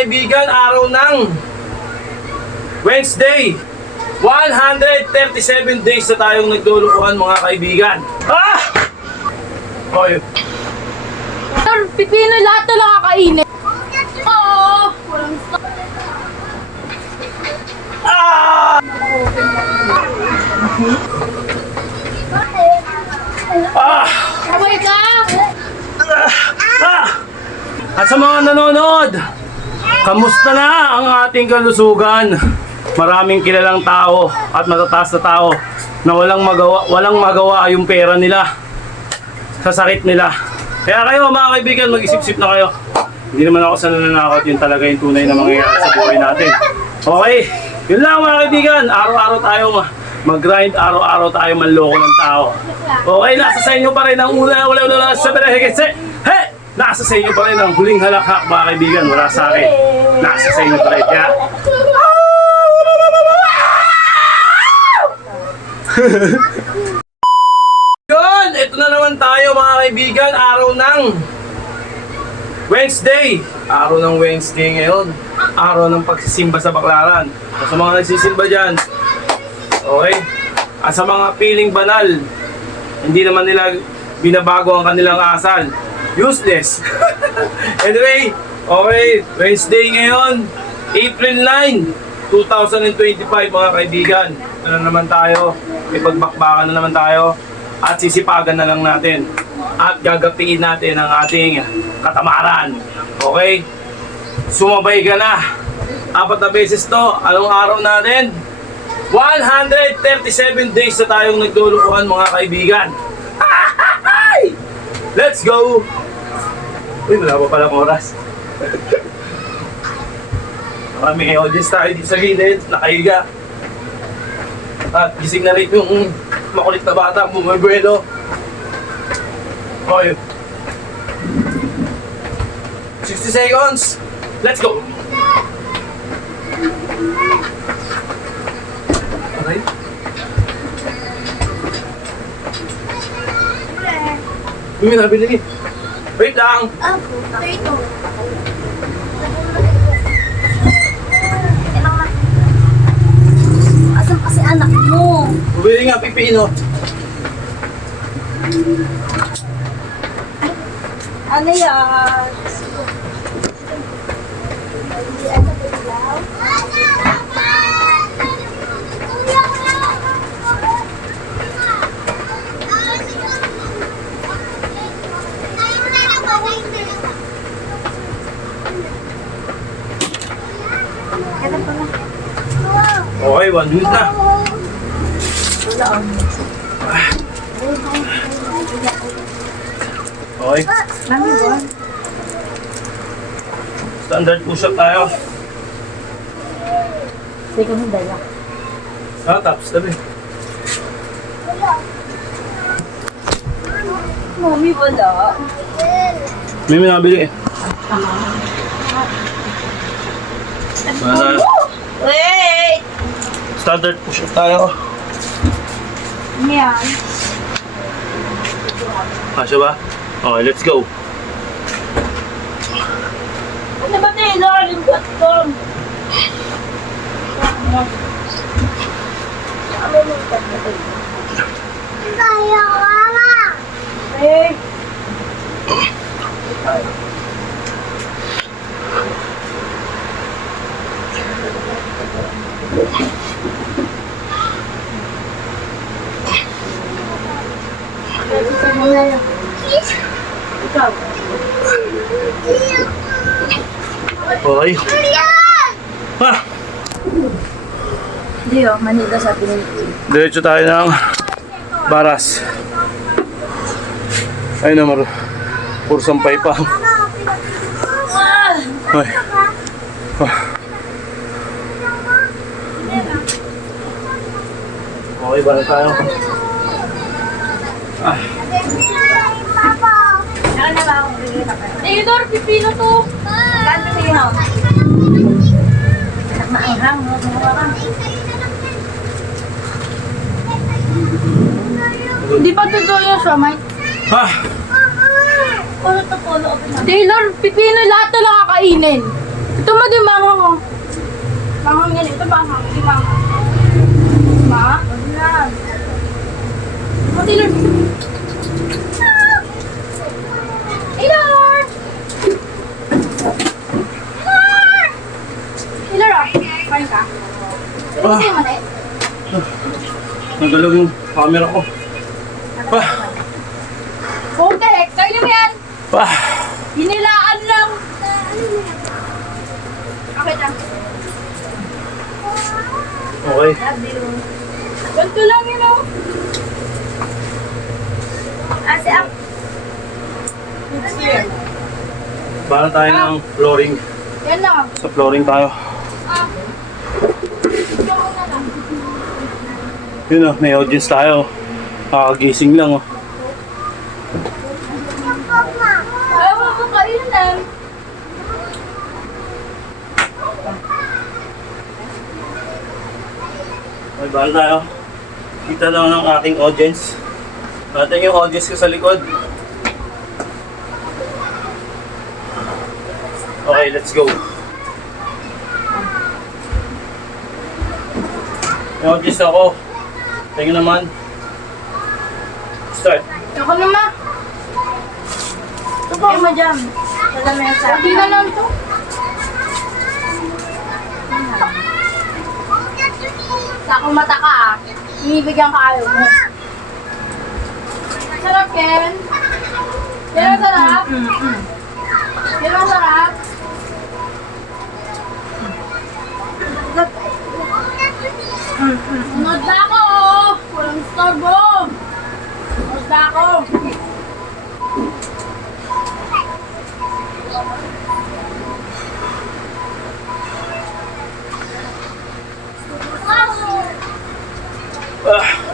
kaibigan, araw ng Wednesday. 137 days na tayong naglulukuhan mga kaibigan. Ah! Okay. Sir, pipino lahat na lang kakainin. Oo. Ah! Ah! Away ka! Ah! At sa mga nanonood, kamusta na ang ating kalusugan? Maraming kilalang tao at matataas na tao na walang magawa yung pera nila sa sakit nila. Kaya kayo mga kaibigan, mag-isip-isip na kayo. Hindi naman ako sa nananakot, yun talaga yung tunay na mangyayari sa buhay natin. Okay, yun lang mga kaibigan, araw-araw tayo mag-grind, araw-araw tayo manloko ng tao. Okay, nasa sa inyo pa rin ang wala sa bereheketse. Hey! Nasa sa inyo pa rin ang huling halakhak mga kaibigan, wala sa akin. Nasa sa inyo pa rin, kaya... Yun! Ito na naman tayo mga kaibigan, araw ng Wednesday. Araw ng Wednesday ngayon. Araw ng pagsisimba sa Baclaran. Sa mga nagsisimba dyan, okay? At sa mga piling banal, hindi naman nila binabago ang kanilang asal. Useless. Anyway, okay, Wednesday ngayon, April 9, 2025 mga kaibigan. Ano naman tayo? May pagbakbakan na naman tayo. At sisipagan na lang natin. At gagapiin natin ang ating katamaran. Okay? Sumabay ka na. 4 na beses to. Anong araw natin? 137 days na tayong naglulukuhan mga kaibigan. Let's go! Uy, wala pa palang oras. May audience tayo dito sa gilid, nakahiga. At gising na rin yung makulit na bata, bumabuelo. Okay. 60 seconds. Let's go! Okay. May nabili. Wait lang. Ito. Asan kasi anak mo? Bumili nga, pipino. Ano yan? Okay, 1 minute na. Okay. Standard push-up tayo. Hindi ko dala. Taps, tabi. Mami, wala. May nabili eh. Wait! Standard push-up tayo. Yan. Kasya ba? Okay, let's go. Ano ba Taylor? Yung platform. Kaya wala. Eh. Okay. Ah! Hindi oh, Manila sa Pilipinas. Diretso tayo ng Baras. Ay naman, puro sampay pa. Ay. Ah. Okay ba na tayo? Ah. Theodore, pipino to. Saan pipino? Maanghang, no? Hindi pa totoo yung siya, Mike. Ah! Taylor, pipino lahat na lang kakainin. Ito mo di manghang oh. Manghang yan. Ito manghang. Di manghang. Ma? Wag na. Taylor. Taylor! Taylor ah. Kain ka? Ano sa'yo mali? Nagalaw yung camera ko. Ah, Oh, the heck? Kain mo yan. ah. Hinilaan lang. Okay na. Okay. Love you. Ganito lang yun oh. Ate up. Para tayo ng flooring. Yan lang. Sa flooring tayo. Ah. Ito na lang. Yun oh, may audience tayo. Gising lang oh. Ayaw mo ko kainan. May bala tayo. Kita lang ng ating audience. Natin yung audience ko sa likod. Okay, let's go. May audience ako. Tingnan naman. Start. Ako naman. Ito po. Ay, madam. Wala mo yung sa akin. Hindi na lang to. Sa akong mata ka ah. Inibigyan ka ayaw mo. Sarap, Ken. Yan ang sarap. Yan ang sarap. Sunod na ako. Walang storbo. Sunod na ako. Ah.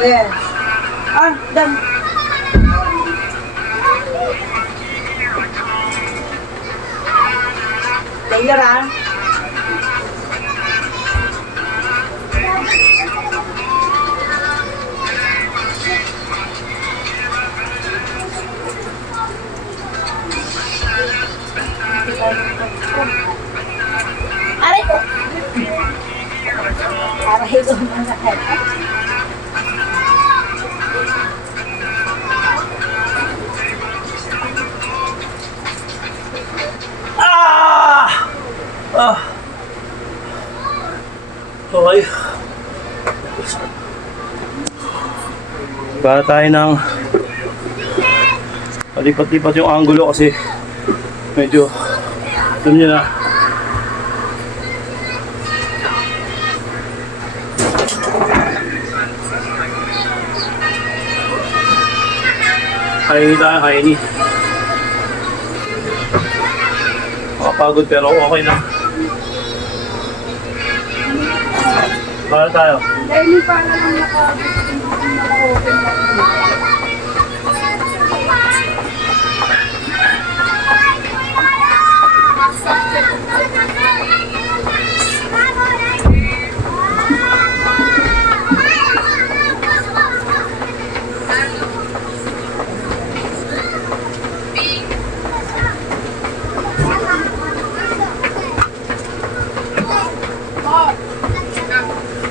Yes. Ah, done. Taylor ah. Aray ko. Aray ko mga kaya. Ah! Ah! Okay. Para tayo ng palipat-lipat yung angulo kasi medyo alam nyo na. Kaini tayo, kaini. Makapagod pero okay na. Para tayo. Dahil para lang naka-open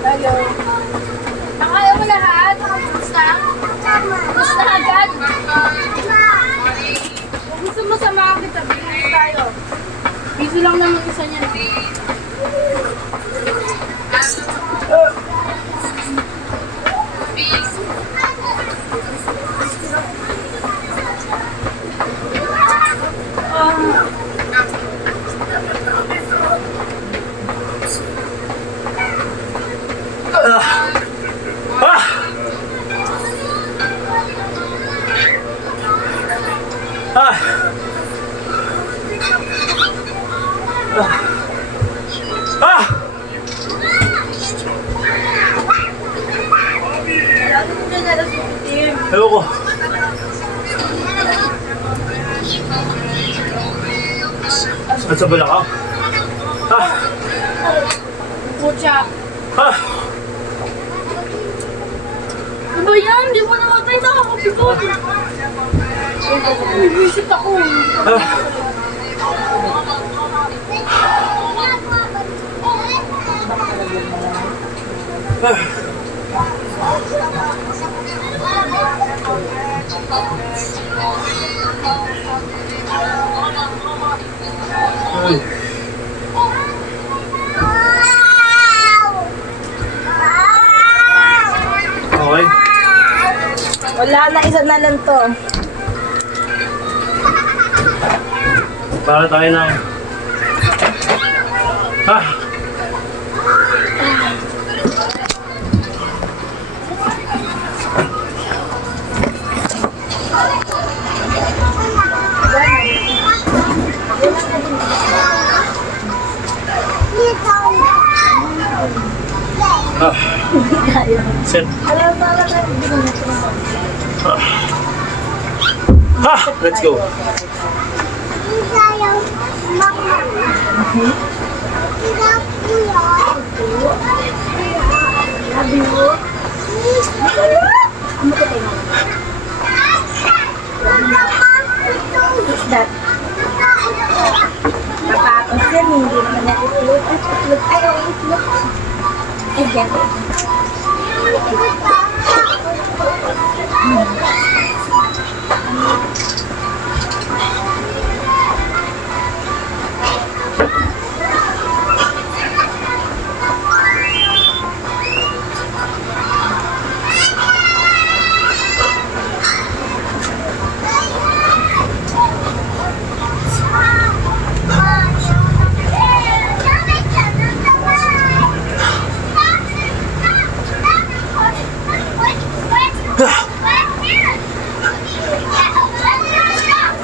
Hello. Nakaya mo lahat? Basta? Basta agad? Kung gusto mo samahan kita, bigyan tayo. Busy lang naman isa niya. Ayoko. At sa balakaw. Ah! Pucha. Ah! Ano ba yan? Di mo namatay, nakakapikot. Visit ako. Ah! Ah! Ay. Okay. Wala na, isa na lang to. Para tayo ng... Ah! Ah! Set. Ah! Let's go. What's that? Tapos yan, hindi naman na itlog. Itlog, ayaw itlog. I get it.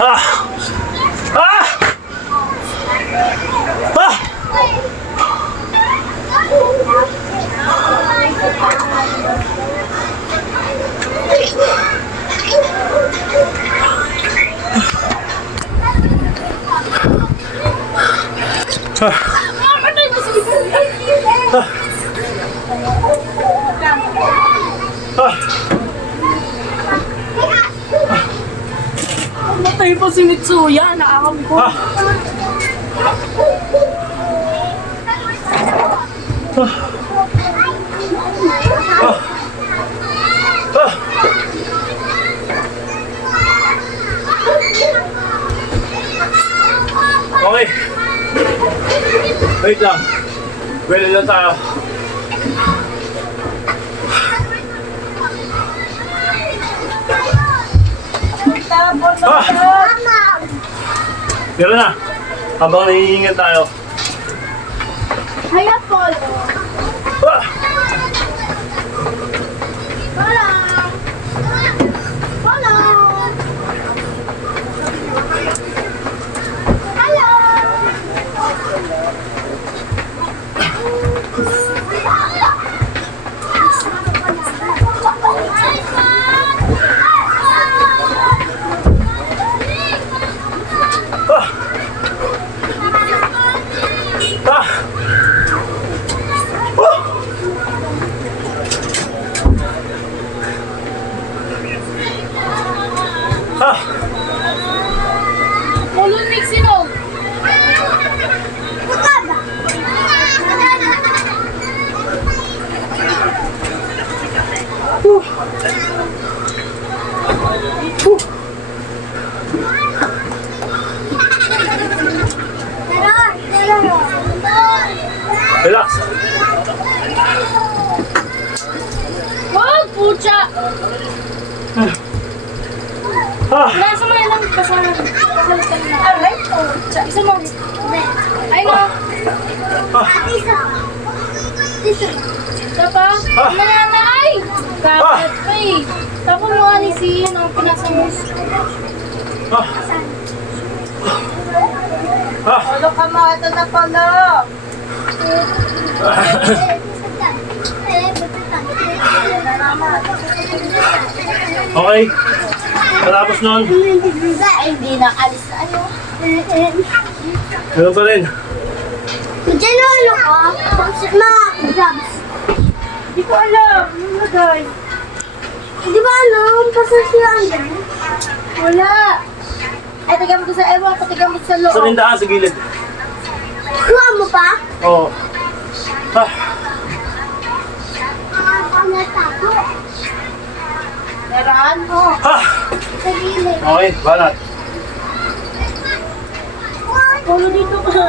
Ah! Ah! Ah! Matay pa si Mitsuya, nakakabukod. Ah! Okay. Wait lang. Well lang tayo. Pero na. Habang nahihingan tayo. Hi, Apollo. Ah! Hello. Hello. Hello. Ah! Ah! Ah! Mulunig sinog. Relax. Wag, pucha. Ah! Nasa mo lang kasama. Kasalit ka na. Alright, pucha. Isa mo. Ay, no. Ah! Ito pa? Ah. Nanay! Kapit pa eh. Tapos mo ni si ano, pinasa mo. Ah! Ah! Polo ka mo, ito na polo. Okay. Matapos nun, Hindi na alis na ano. meron pa rin. Diyan na ano ka? Ma, jobs. Hindi ko alam. Ano guys? Di ba ano? Pasal siya andyan? Wala. Ay, tigam ko sa ewan ko. Tigam ko sa loob. Sa tindahan, sa gilid. Kuha mo pa? Oo. Ah, Ano tapo? Meron? Oo. ah. Sa gilid. Okay, banat. Pulo dito ka.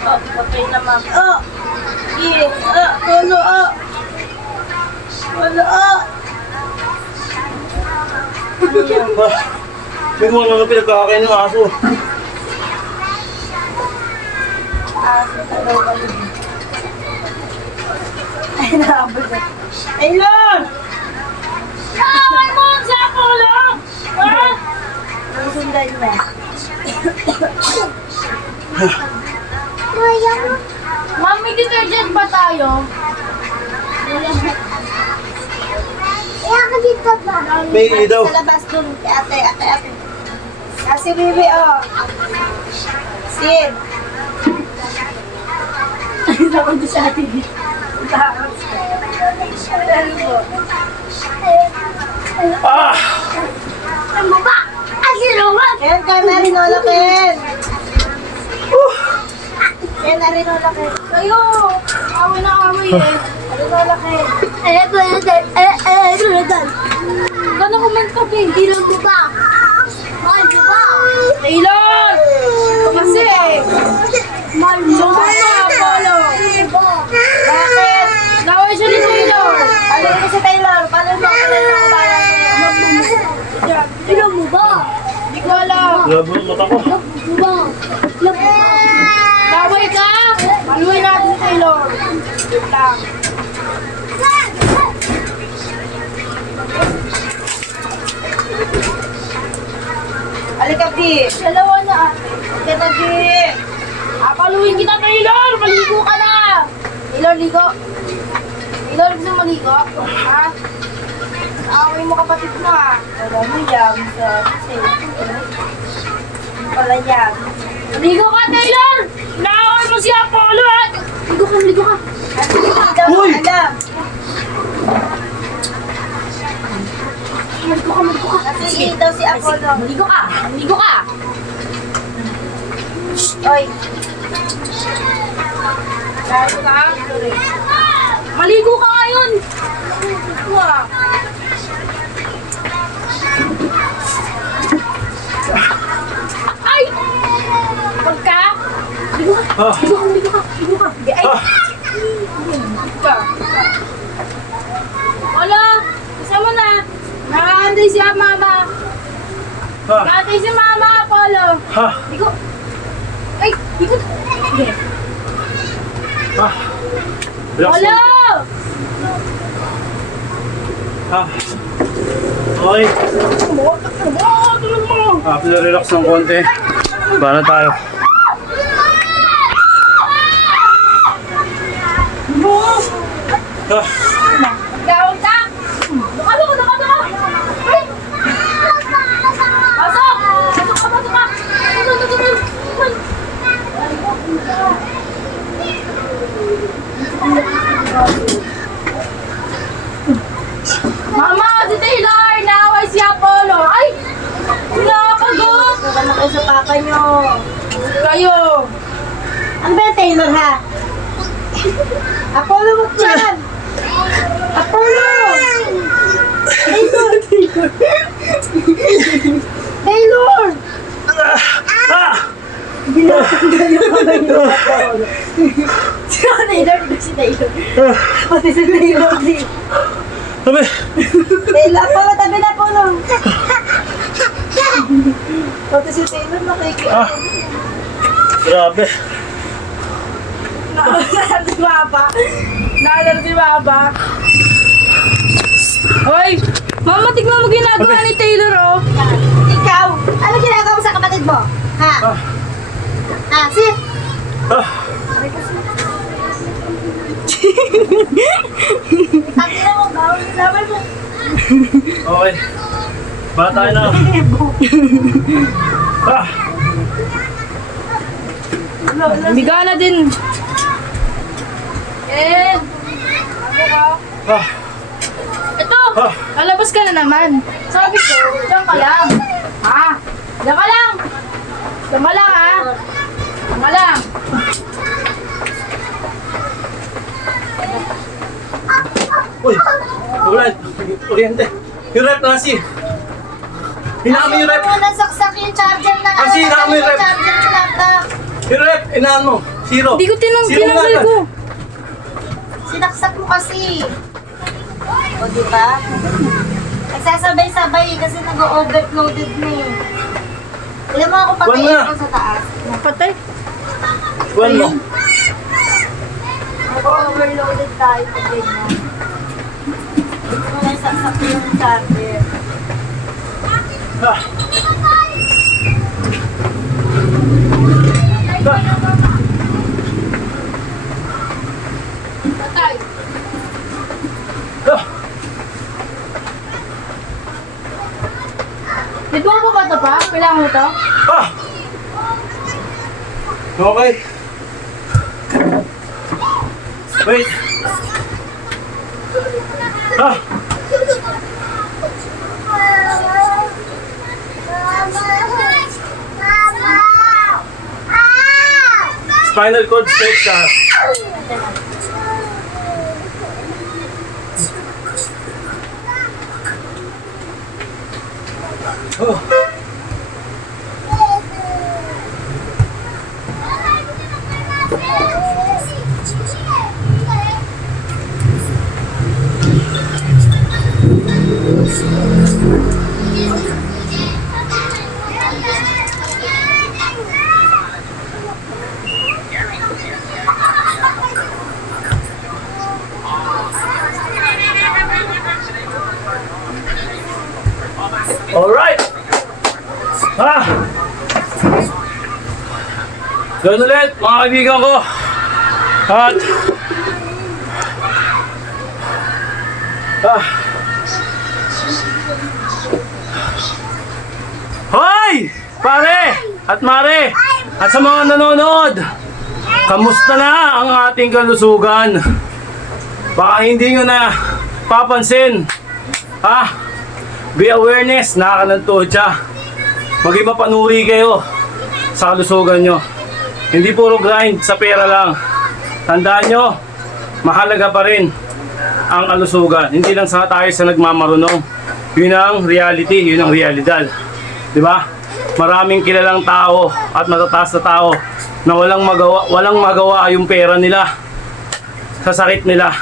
Oh, patay naman. Oh! Yes! Pulo! Oh! Pulo! Oh! Ah, may mga ano pinagkakain ng aso. Ay, naabot na. Taylor! Ay, mo! Sa pulo! Ha? Nasundan na. Ma'am, may detergent ba tayo? Kaya ka dito ba? May daw. Sa labas dun, ate. Kasi Bibi, oh. Sid. Ay, naman doon sa ate. Ah! Ano ba? Ken, kaya na rinola, Ken. Ken, na rinola, Ken. Kayo! Away na away eh. Rinola, Ken. Gano'n kumain ka, Ken? Hindi lang mo ba? Mahal mo ba? Taylor! Kasi eh. Mahal mo ba? Apollo. Bakit? Naway siya ni Taylor. Ano ko si Taylor? Paano mo ako na ako ba? Ilan mo ba? Hindi ko alam. Labo ng mata ko. Naway ka? Maluhin natin si Taylor. Lang. Halika, Bi. Dalawa na ate. Halika, Bi. Paluhin kita, Taylor! Maligo ka na! Taylor, ligo. Taylor, gusto mo maligo? Ha? Away mo kapatid mo, ha? Wala mo yam sa pala yam. Ligo ka, Taylor! Naaway mo si Apollo, ha? Ligo ka. Uy! Alam. Maligo ka. Kasi daw si Apollo. Maligo ka. Oy. Lalo ka. Maligo ka ngayon. Wow. Ay! Huwag ka. Ligo ka. Ah. Ligo ka. Ay. Ah. Ka. Wala. Kasama na. Nakaantay si Mama. Ah. Nakaantay si Mama, Apollo. Ha? Ligo. Ay, ligo. Ah. Relax Wala. lang. Ah. Okay. Ah, relax ng konti. Para tayo. Ah. Gawag ka. Duka. Ay. Pasok ka. Mama, si Taylor! Naaway si Apollo! Ay! Nakakagot! Huwag na kayo sa papa nyo. Kayo! Ano ba yung Taylor, ha? Apollo, wag dyan! Apollo! Taylor! Ah! Si Taylor, si Taylor. Pati si Taylor, si... Sabi! Taylor, Apollo, tabi na, Apollo. Pati si Taylor, nakikinig. Ah! Grabe! Naalala si Baba. Naalala si Baba. Hoy! Mama, tignan mo ginagawa ni Taylor, oh. Ikaw, ano ginagawa mo sa kapatid mo? Ha? Ah! Sit! Ah! Tangina mo, bawal yung laban mo. Okay. Bata na. Ah! Biga na din. Eh. Ah! Ito! Ah! Lalabas ka na naman. Sabi ko, diyan ka lang. Ha? Diyan ka lang. Diyan ka lang, ha? Diyan ka lang. Uy! Ulan! Oriente! Yung rep na kasi! Hinaan mo yung rep! Mo nasaksak yung charger na. Kasi hinaan mo yung rep! Charger ko laptop. Yung rep! Hinaan mo! Zero! Hindi ko Zero tinanggal na. ko. Sinaksak mo kasi. O, di ba? Nagsasabay-sabay kasi nag-overloaded na eh. Alam mo ako Buwan patayin na. ko sa taas. Patay. Buwan mo! Nag-overloaded tayo pag ganyan. Hindi mo na isaksak yung charger. Ah! Ah! Patay. Ah! Dito mo ba ito pa? Kailangan mo to? Ah! Okay. Wait. Ah! Spinal cord stretch siya. Oh. Alright! Ah! Doon ulit, mga kaibigan ko. At... Ah! Hoy! Pare! At mare! At sa mga nanonood! Kamusta na ang ating kalusugan? Baka hindi nyo na papansin. Ah! Be awareness, nakakanantuhod siya. Maging mapanuri kayo sa kalusugan nyo. Hindi puro grind sa pera lang. Tandaan nyo, mahalaga pa rin ang kalusugan. Hindi lang sa tayo sa nagmamarunong. Yun ang reality, yun ang realidad. Diba? Maraming kilalang tao at matataas na tao na walang magawa yung pera nila sa sakit nila.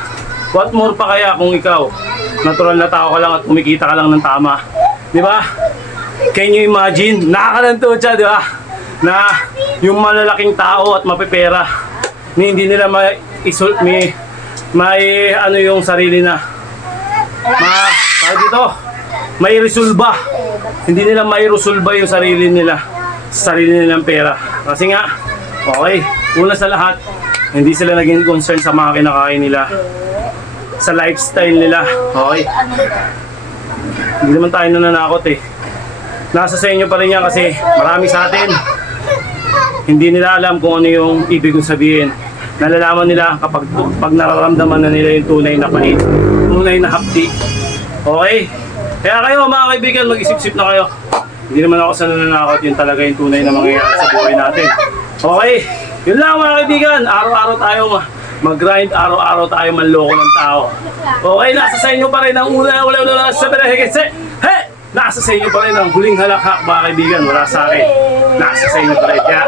What more pa kaya kung ikaw, natural na tao ka lang at kumikita ka lang ng tama. Di ba? Can you imagine? Nakakalanto siya, di ba? Na yung malalaking tao at mapipera, hindi nila may ano yung sarili na tawag dito, may resolba. Hindi nila may resolba yung sarili nila sa sarili nilang pera. Kasi nga, okay, una sa lahat, hindi sila naging concern sa mga kinakain nila, sa lifestyle nila. Okay. Hindi naman tayo nananakot eh. Nasa sa inyo pa rin yan kasi marami sa atin hindi nila alam kung ano yung ibig kong sabihin. Nalalaman nila kapag nararamdaman na nila yung tunay na pahit, tunay na hapdi. Okay? Kaya kayo mga kaibigan, mag-isip-isip na kayo. Hindi naman ako sa nananakot, yun talaga yung tunay na mangyayari sa buhay natin. Okay? Yun lang mga kaibigan, araw-araw tayo mag-grind, araw-araw tayo manloko ng tao. Okay, nasa sa inyo pa rin ang wala sa bereheketse. Hey! Nasa sa inyo pa rin ang huling halakhak mga kaibigan, wala sa akin. Nasa sa inyo pa rin, kaya...